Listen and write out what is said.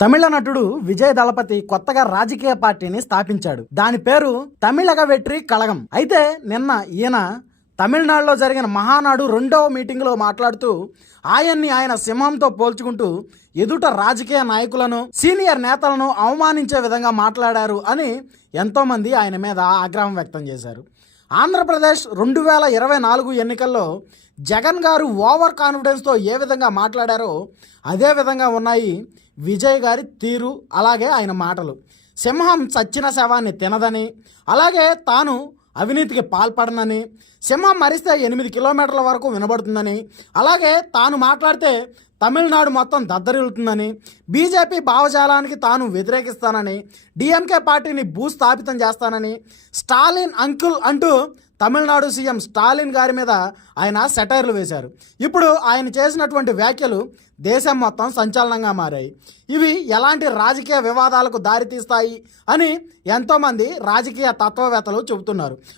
తమిళ నటుడు విజయ్ దళపతి కొత్తగా రాజకీయ పార్టీని స్థాపించాడు. దాని పేరు తమిళగ వెట్రి కళగం. అయితే నిన్న ఈయన తమిళనాడులో జరిగిన మహానాడు రెండవ మీటింగ్లో మాట్లాడుతూ ఆయన్ని ఆయన సింహంతో పోల్చుకుంటూ ఎదుట రాజకీయ నాయకులను సీనియర్ నేతలను అవమానించే విధంగా మాట్లాడారు అని ఎంతోమంది ఆయన మీద ఆగ్రహం వ్యక్తం చేశారు. ఆంధ్రప్రదేశ్ రెండు వేల ఇరవై నాలుగు ఎన్నికల్లో జగన్ గారు ఓవర్ కాన్ఫిడెన్స్తో ఏ విధంగా మాట్లాడారో అదే విధంగా ఉన్నాయి విజయ్ గారి తీరు అలాగే ఆయన మాటలు. సింహం చచ్చిన శవాన్ని తినదని అలాగే తాను అవినీతికి పాల్పడనని సింహం మరిస్తే ఎనిమిది కిలోమీటర్ల వరకు వినబడుతుందని అలాగే తాను మాట్లాడితే తమిళనాడు మొత్తం దద్దరిల్లుతుందని బీజేపీ భావజాలానికి తాను వ్యతిరేకిస్తానని డిఎంకే పార్టీని భూస్థాపితం చేస్తానని స్టాలిన్ అంకుల్ అంటూ తమిళనాడు సీఎం స్టాలిన్ గారి మీద ఆయన సెటైర్లు వేశారు. ఇప్పుడు ఆయన చేసినటువంటి వ్యాఖ్యలు దేశం మొత్తం సంచలనంగా మారాయి. ఇవి ఎలాంటి రాజకీయ వివాదాలకు దారితీస్తాయి అని ఎంతోమంది రాజకీయ తత్వవేత్తలు చెబుతున్నారు.